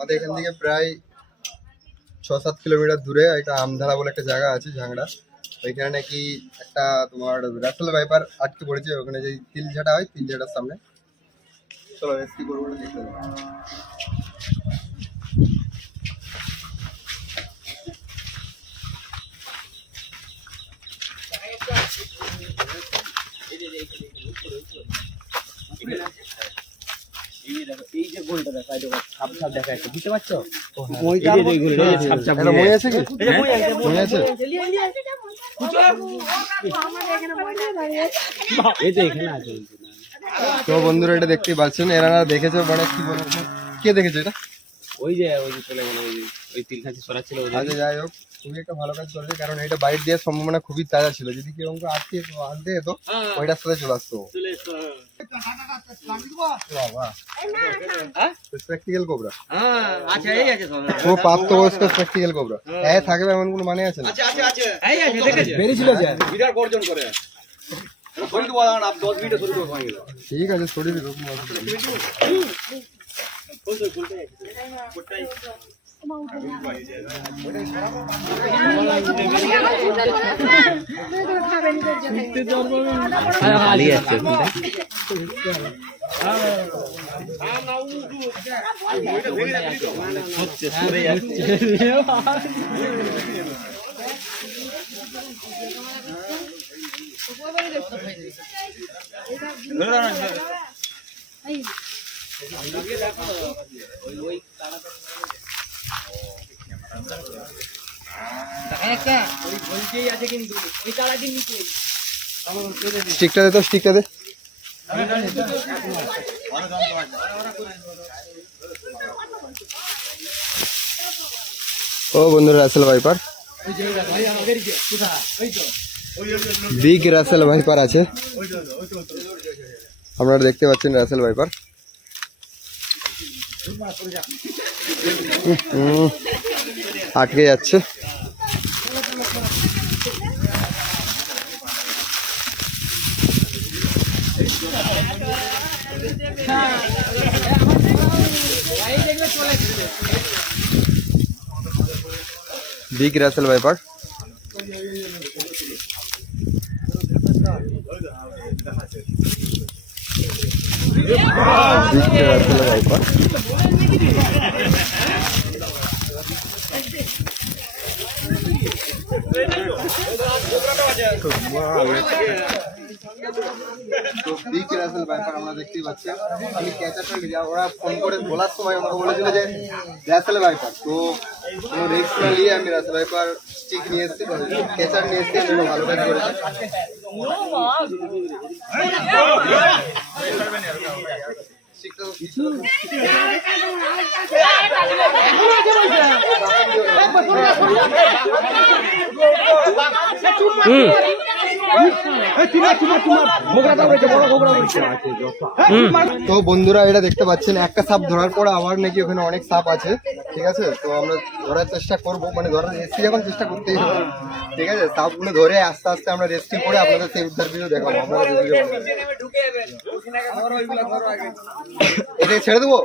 আমাদের এখান থেকে প্রায় ৬-৭ কিলোমিটার দূরে একটা আমধারা বলে একটা জায়গা আছে ঝাংড়া। ওইখানে নাকি একটা তোমার রাসেল ভাইপার আটকে পড়েছে। ওখানে যে তিলঝাটা হয়, তিলঝাটার সামনে। চলো রেস্কিউ করবো, দেখতে হবে। এই যে গোলটা দেখা, ছাপ ছাপ দেখা যাচ্ছে, বুঝতে পারছো? মই আছে কি? মই আছে? এই যে এখানে আছে। তো বন্ধুরা এটা দেখতেই পাচ্ছেন, এরা দেখেছে মানে কি বলবো, কে দেখেছে এটা? ওই যে চলে গেল, ওই তিলখাঁচি সরাচ্ছিল। আচ্ছা যাই হোক, খুবই একটা ভালো কাজ করেছে, কারণ এটা বাইট দেওয়ার সম্ভাবনা খুবই তাজা ছিল। যদি কেউ আটকে আনতে যেত ওইটার সাথে চলে আসতো। প্র্যাকটিক্যাল কোবরা, ও প্রাপ্তবয়স্ক প্র্যাকটিক্যাল কোবরা। হ্যাঁ থাকবে এমন কোনো মানে আছে না? ঠিক আছে, সরিয়ে দিল। স্টিকটা দে তো, স্টিকটা দে। ও বন্ধুরা, Russell viper, big Russell viper আছে। আপনারা দেখতে পাচ্ছেন রাসেল ভাইপার। আটকে যাচ্ছে। Big Russell viper. Big Russell viper. আমরা দেখতেই পাচ্ছি, আমি ক্যাচারটা নিয়ে ওরা ফোন করে বলার সময় আমাকে বলেছিল যে রাসেল ভাইপার, তো কোনো রিস্ক না নিয়ে আমি রাসেল ভাইপার স্টিক নিয়ে এসেছি, ক্যাচার নিয়ে এসেছি। আমি ভালো কাজ করেছি। তো বন্ধুরা এটা দেখতে পাচ্ছেন, একটা সাপ ধরার পর আবার নাকি ওখানে অনেক সাপ আছে। ঠিক আছে, তো আমরা ধরার চেষ্টা করবো, মানে ধরার রেস্কিউ এখন চেষ্টা করতেই হবে। ঠিক আছে, সাপগুলো ধরে আস্তে আস্তে আমরা রেস্কিউ করে আপনাদের সেই উদ্ধার ভিডিও দেখাবো। এটা ছেড়ে দেবো।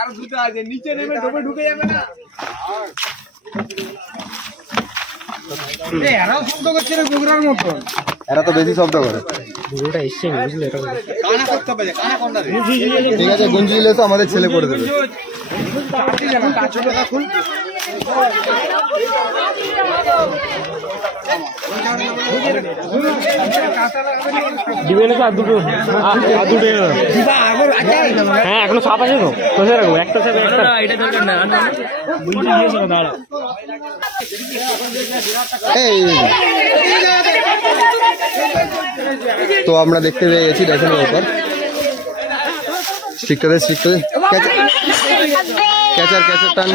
আরো দুটো আছে, নিচে নেমে ডোবে ঢুকে যাবে না। এরাও শব্দ করছে না বগুড়ার মতো। এরা তো বেশি শব্দ করে। ঠিক আছে, গুঞ্জি এলে তো আমাদের ছেলে করে দেবে। হ্যাঁ এখনো সাপ আছে তো, কোথায় রাখবো? একটা সাপ, তো আমরা দেখতে পেয়ে গেছি, দেখেন ব্যাপার। স্টিকটাতে স্টিকটাতে ক্যাচার ক্যাচার টান।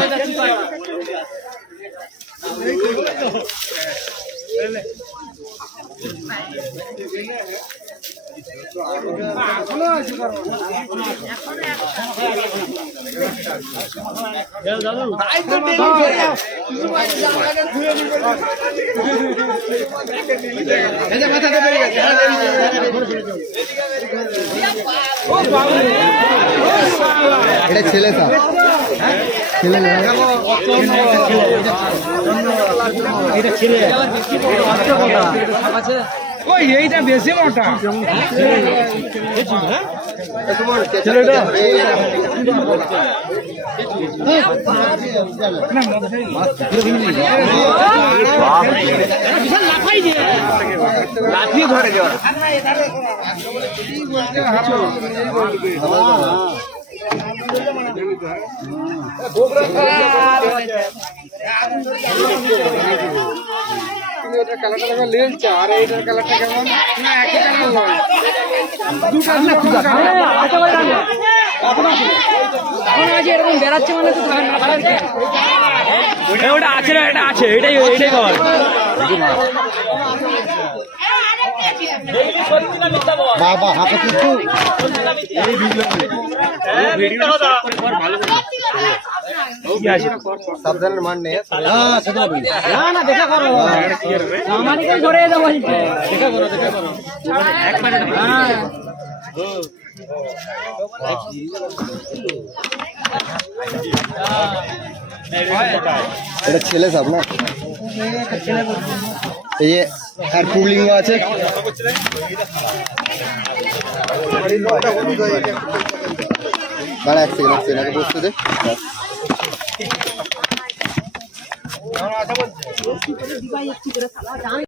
এটা ছেলে সাপ, ছেলে না? ওই এইটা বেশি মোটা। ছেলেটা লাঠি ধরে দেওয়া। কালারটা লেলচা আর এইটার কালারটা কেমন? না একই কালার নয়, এরকম বেড়াচ্ছে মানে তো ওটা আছে না, এটা আছে, এটাই বল। বাবা হাতে কিছু সাবধানের মান নেই। না না দেখা করো, আমাদেরকে ধরে দেবো বলছে। দেখা করো এটা ছেলে সাপ না? এই যে আর পুলিং আছে। দাঁড়া এক সেকেন্ড আগে বসতে দে।